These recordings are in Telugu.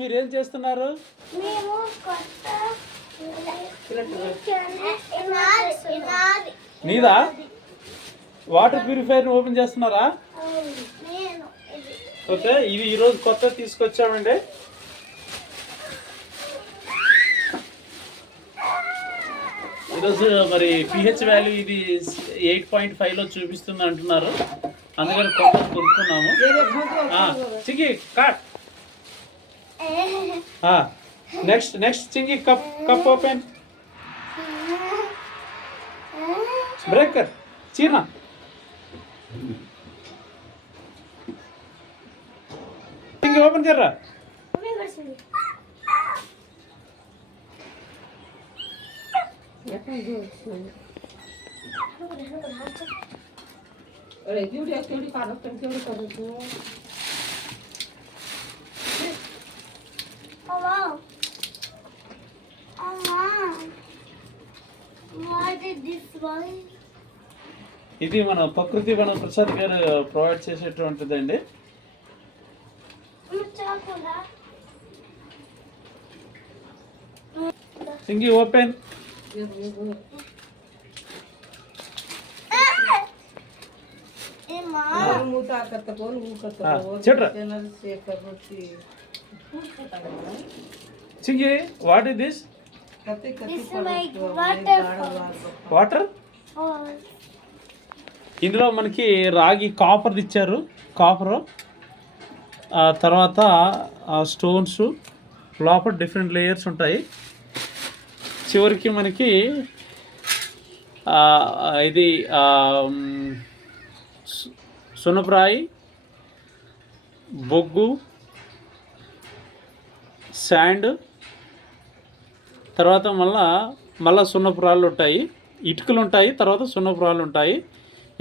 మీరు ఏం చేస్తున్నారు? నీదా వాటర్ ప్యూరిఫైయర్ ఓపెన్ చేస్తున్నారా? ఓకే, ఇది ఈరోజు కొత్త తీసుకొచ్చామండి. ఈరోజు మరి పిహెచ్ వాల్యూ ఇది 8.5లో చూపిస్తుంది అంటున్నారు, అందుకని కొత్త కొనుక్కున్నాము. చింగి కట్. నెక్స్ట్ చింగి కప్ ఓపెన్. బ్రేకర్ చీనా. చింగి ఓపెన్ కర్రా. अरे केवढी केवढी काढत केवढी करत ఇది మన ప్రకృతి వన ప్రసాద్ గారు ప్రొవైడ్ చేసేటువంటిదండి. సింగి ఓపెన్. చింగి వాట్ ఇస్ దిస్? వాటర్. ఇందులో మనకి రాగి కాపర్ ఇచ్చారు, కాపరు తర్వాత స్టోన్స్ లోపల డిఫరెంట్ లేయర్స్ ఉంటాయి. చివరికి మనకి ఇది సున్నప్రాయి, బొగ్గు, శాండ్, తర్వాత మళ్ళా సున్నపురాళ్ళు ఉంటాయి, ఇటుకలు ఉంటాయి, తర్వాత సున్నపురాళ్ళు ఉంటాయి.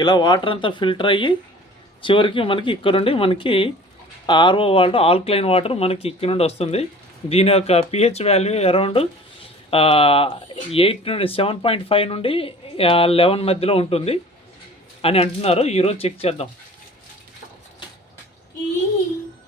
ఇలా వాటర్ అంతా ఫిల్టర్ అయ్యి చివరికి మనకి ఇక్కడ నుండి మనకి ఆర్ఓ వాటర్, ఆల్కలైన్ వాటర్ మనకి ఇక్కడ నుండి వస్తుంది. దీని యొక్క పిహెచ్ వాల్యూ అరౌండ్ 7.5 నుండి 11 మధ్యలో ఉంటుంది అని అంటున్నారు. ఈరోజు చెక్ చేద్దాం.